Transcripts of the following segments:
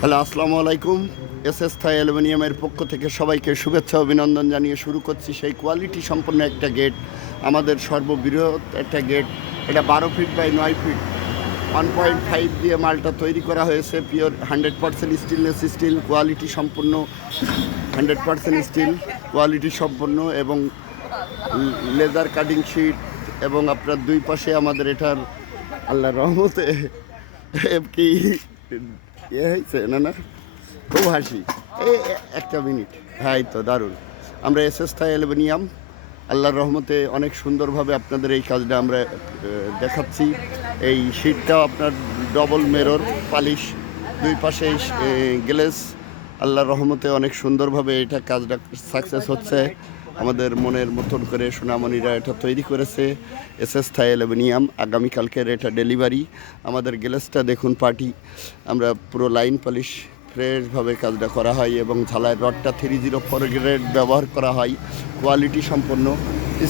Hello, আসসালামু আলাইকুম। S S থাই অ্যালুমিনিয়ামের পক্ষ থেকে সবাইকে শুভেচ্ছা, অভিনন্দন জানিয়ে শুরু করছি সেই কোয়ালিটি সম্পন্ন একটা গেট আমাদের সর্ববৃহৎ একটা গেট এটা বারো ফিট বাই নয় ফিট ওয়ান পয়েন্ট ফাইভ দিয়ে মালটা তৈরি করা হয়েছে pure hundred percent stainless steel quality সম্পন্ন হান্ড্রেড পার্সেন্ট স্টিল কোয়ালিটি সম্পন্ন এবং লেদার কাটিং শিট এবং আপনার দুই পাশে আমাদের এটার আল্লাহ রহমতে, কি ইয়ে হয়েছে না না। খুব হাসি। এই একটা মিনিট। হ্যাঁ তো, দারুণ। আমরা এস এস থাই অ্যালবেনিয়াম আল্লাহর রহমতে অনেক সুন্দরভাবে আপনাদের এই কাজটা আমরা দেখাচ্ছি। এই শীটটাও আপনার ডবল মেরর পালিশ, দুই পাশে গ্লেস আল্লাহর রহমতে অনেক সুন্দরভাবে এটা কাজটা সাকসেস হচ্ছে। আমাদের মনের মতন করে সোনামণিরা এটা তৈরি করেছে এস এস থাই অ্যালুমিনিয়াম আগামীকালকের এটা ডেলিভারি। আমাদের গ্যালেসটা দেখুন পার্টি। আমরা পুরো লাইন পলিশ ফ্রেশভাবে কাজটা করা হয় এবং ঝালাইয়ের রডটা থ্রি জিরো ফোর গ্রেড ব্যবহার করা হয়। কোয়ালিটি সম্পন্ন।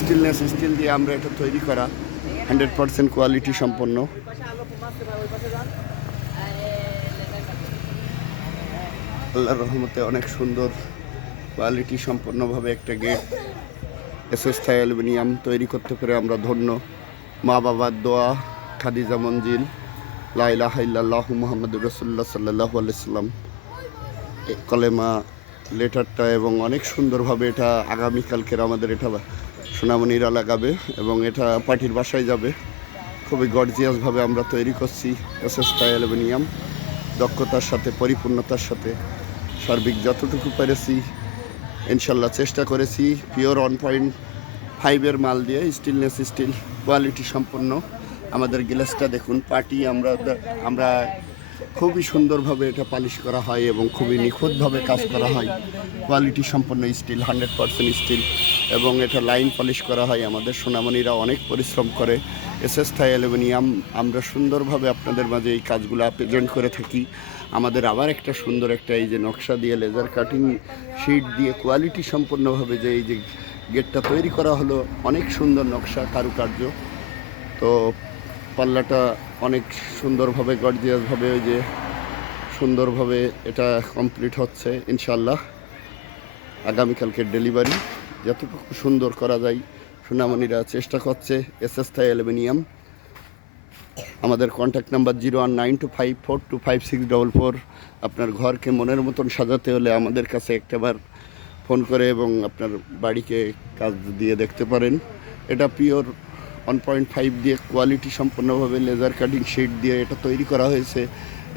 স্টিলনেস, স্টিল দিয়ে আমরা এটা তৈরি করা। হান্ড্রেড পারসেন্ট কোয়ালিটি সম্পন্ন। আল্লাহর রহমতে অনেক সুন্দর কোয়ালিটি সম্পন্নভাবে একটা গেট এসএস থাই অ্যালুমিনিয়াম তৈরি করতে পেরে আমরা ধন্য। মা বাবার দোয়া, খাদিজা মঞ্জিল লাইলা হাইল্লাহ মোহাম্মদ রসুল্লাহ সাল্লাহ আলাইসাল্লাম কলেমা, লেটারটা এবং অনেক সুন্দরভাবে এটা আগামীকালকের আমাদের এটা সোনামণিরা লাগাবে এবং এটা পার্টির বাসায় যাবে। খুবই গর্জিয়াসভাবে আমরা তৈরি করছি এসএস থাই অ্যালুমিনিয়াম দক্ষতার সাথে, পরিপূর্ণতার সাথে, সার্বিক যতটুকু পেরেছি ইনশাল্লাহ চেষ্টা করেছি পিওর ওয়ান পয়েন্ট ফাইভের মাল দিয়ে, স্টিলনেস স্টিল, কোয়ালিটি সম্পন্ন। আমাদের গ্লাসটা দেখুন পার্টি আমরা আমরা খুবই সুন্দরভাবে এটা পালিশ করা হয় এবং খুবই নিখুঁতভাবে কাজ করা হয়। কোয়ালিটি সম্পন্ন স্টিল, হান্ড্রেড পার্সেন্ট স্টিল এবং এটা লাইন পলিশ করা হয়। আমাদের সোনামণিরা অনেক পরিশ্রম করে এসএস থাই অ্যালুমিনিয়াম আমরা সুন্দরভাবে আপনাদের মাঝে এই কাজগুলো প্রেজেন্ট করে থাকি। আমাদের আবার একটা সুন্দর একটা এই যে নকশা দিয়ে লেজার কাটিং শিট দিয়ে কোয়ালিটি সম্পন্নভাবে যে এই যে গেটটা তৈরি করা হলো, অনেক সুন্দর নকশা, কারুকার্য। তো পাল্লাটা অনেক সুন্দরভাবে, গর্জিয়াসভাবে ওই যে সুন্দরভাবে এটা কমপ্লিট হচ্ছে ইনশাল্লাহ আগামীকালকের ডেলিভারি যতটুকু সুন্দর করা যায়। সোনামণিরা চেষ্টা করছে এস এস থাই অ্যালুমিনিয়াম। আমাদের contact number zero one nine two five four two five six double four আপনার ঘরকে মনের মতন সাজাতে হলে আমাদের কাছে একটাবার ফোন করে এবং আপনার বাড়িকে কাজ দিয়ে দেখতে পারেন। এটা পিওর ওয়ান পয়েন্ট ফাইভ দিয়ে কোয়ালিটি সম্পূর্ণভাবে লেজার কাটিং শিট দিয়ে এটা তৈরি করা হয়েছে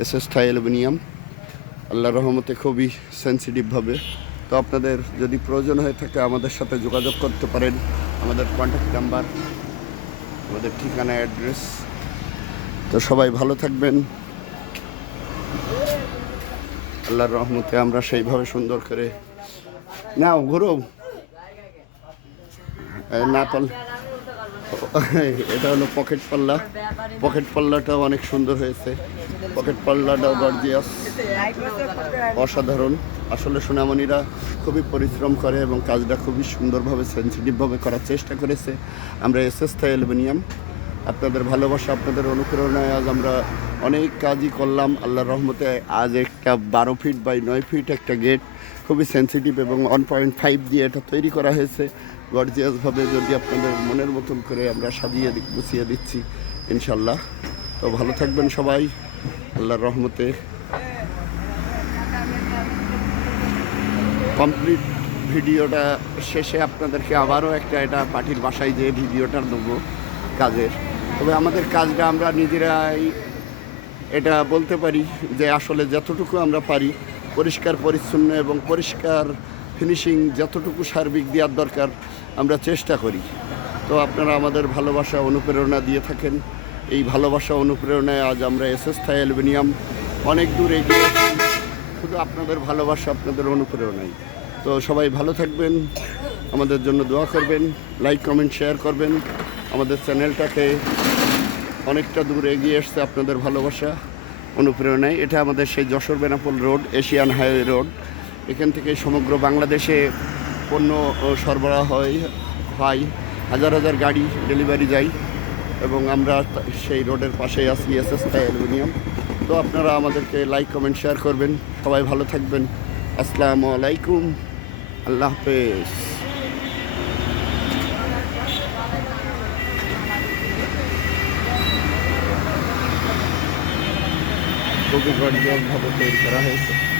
এস এস থাই অ্যালুমিনিয়াম। আল্লাহ রহমতে খুবই সেন্সিটিভভাবে তো আপনাদের যদি প্রয়োজন হয়ে থাকে আমাদের সাথে যোগাযোগ করতে পারেন। আমাদের কন্ট্যাক্ট নাম্বার আমাদের ঠিকানা অ্যাড্রেস তো সবাই ভালো থাকবেন। আল্লাহর রহমতে আমরা সেইভাবে সুন্দর করে নাও, ঘুরো। না পাল এটা হলো পকেট পাল্লা। পকেট পাল্লাটাও অনেক সুন্দর হয়েছে। পকেট পাল্লাটাও গর্জিয়াস অসাধারণ। আসলে সোনামণিরা খুবই পরিশ্রম করে এবং কাজটা খুবই সুন্দরভাবে সেন্সিটিভভাবে করার চেষ্টা করেছে। আমরা এস এস থাই অ্যালুমিনিয়াম। আপনাদের ভালোবাসা, আপনাদের অনুপ্রেরণায় আজ আমরা অনেক কাজই করলাম। আল্লাহর রহমতে আজ একটা বারো ফিট বাই নয় ফিট একটা গেট খুবই সেন্সিটিভ এবং ওয়ান পয়েন্ট ফাইভ দিয়ে এটা তৈরি করা হয়েছে। গর্জিয়াসভাবে যদি আপনাদের মনের মতন করে আমরা সাজিয়ে গুছিয়ে দিচ্ছি, ইনশাল্লাহ। তো ভালো থাকবেন সবাই। আল্লাহর রহমতে কমপ্লিট ভিডিওটা শেষে আপনাদেরকে আবারও একটা এটা পার্টির বাসায় যেয়ে ভিডিওটা দেবো কাজের। তবে আমাদের কাজটা আমরা নিজেরাই এটা বলতে পারি যে আসলে যতটুকু আমরা পারি পরিষ্কার, পরিচ্ছন্ন এবং পরিষ্কার ফিনিশিং যতটুকু সার্বিক দেওয়ার দরকার আমরা চেষ্টা করি। তো আপনারা আমাদের ভালোবাসা, অনুপ্রেরণা দিয়ে থাকেন। এই ভালোবাসা, অনুপ্রেরণায় আজ আমরা এস এস থাই অ্যালুমিনিয়াম অনেক দূর এগিয়ে। শুধু আপনাদের ভালোবাসা, আপনাদের অনুপ্রেরণাই। তো সবাই ভালো থাকবেন, আমাদের জন্য দোয়া করবেন লাইক কমেন্ট শেয়ার করবেন। আমাদের চ্যানেলটাকে অনেকটা দূর এগিয়ে এসছে আপনাদের ভালোবাসা অনুপ্রেরণায় এটা আমাদের সেই Jessore Benapole road, Asian highway road. এখান থেকে সমগ্র বাংলাদেশে পণ্য সরবরাহ হয় হয়। হাজার হাজার গাড়ি ডেলিভারি যায় এবং আমরা সেই রোডের পাশেই আছি এস এস অ্যালুমিনিয়াম তো আপনারা আমাদেরকে লাইক কমেন্ট শেয়ার করবেন। সবাই ভালো থাকবেন। আসসালামু আলাইকুম। আল্লাহ হাফেজ। খুবই ভালো তৈরি করা হয়েছে।